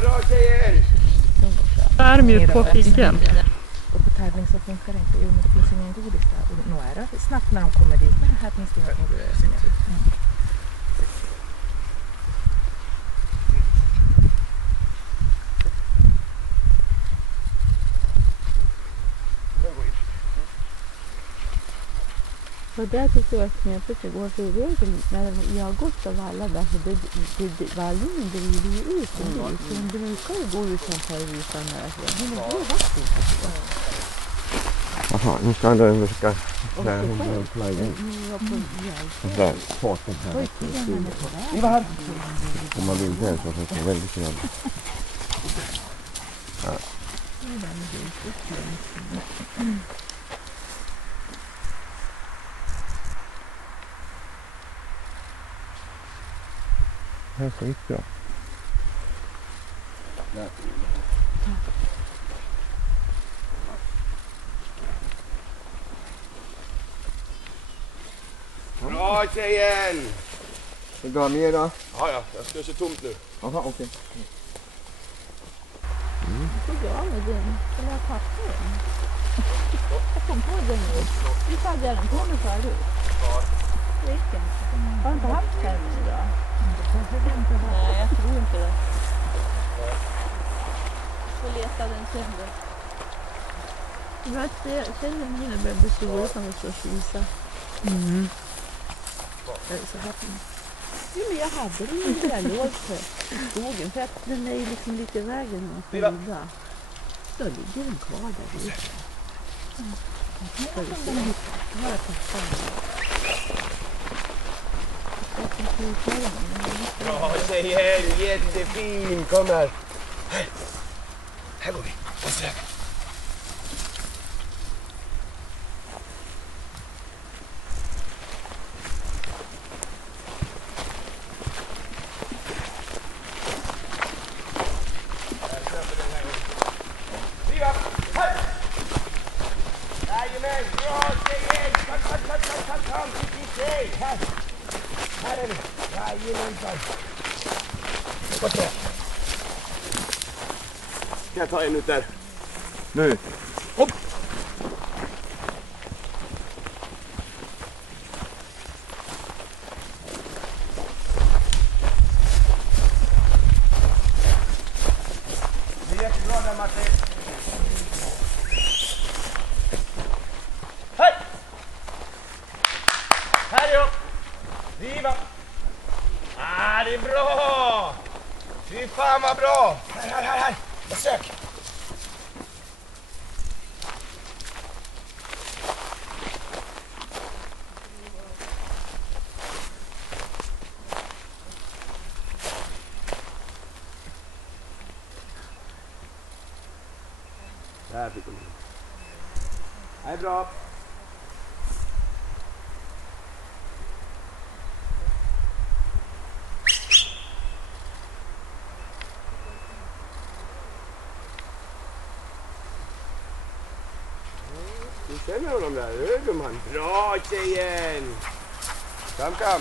Bra tjejer! Skärmjut på figgen. Och på tävling så funkar det inte. Jo, men det finns ingen godis där. Och nu är det snabbt när de kommer dit. Men här finns det ingenting godis. Och det tyckte jag var knepigt igår, för i regel när jag gått av alla där så vargen driver ju ut en bit. Så de brukar ju gå utan förvisar när jag ser. Men det går vart inte. Jaha, nu ska han då undersöka när hon börjar plöja in. Där, farten här. Vi var här. Om man vill det så är det väldigt snabbt. Ja. Det här är skitbra. Bra tjejen! Ska du ha mer då? Ja, jag ska se tomt nu. Jaha, okej. Så bra med den. Eller jag tappade den. Jag kom på den nu. Vi hade den på mig förut. Vilken? Har du inte haft skärmen idag? Nej, jag tror inte det. Får leta den sen då. Jag vet att tjejen hinner börja bli stora som vi ska skisa. Jag är så happy. Jo, men jag hade den ju där låg på skogen. För att den är ju liksom lite i vägen och så vidare. Då ligger den kvar där ute. Bra tjejer, jättefin! Kom här! Här går vi. Måste jag. Jajamän, bra tjejer! Kom! Här är vi! Jajamensan! Vad så? Ska jag ta en ut där? Nu! Hopp! Det är jättebra där, Martin! Hej! Här är upp! Riva! Det är bra! Fy fan vad bra! Här! Jag sök! Där fick hon. Det är bra. Du känner honom där, hör du man? Bra tjejen! Kom!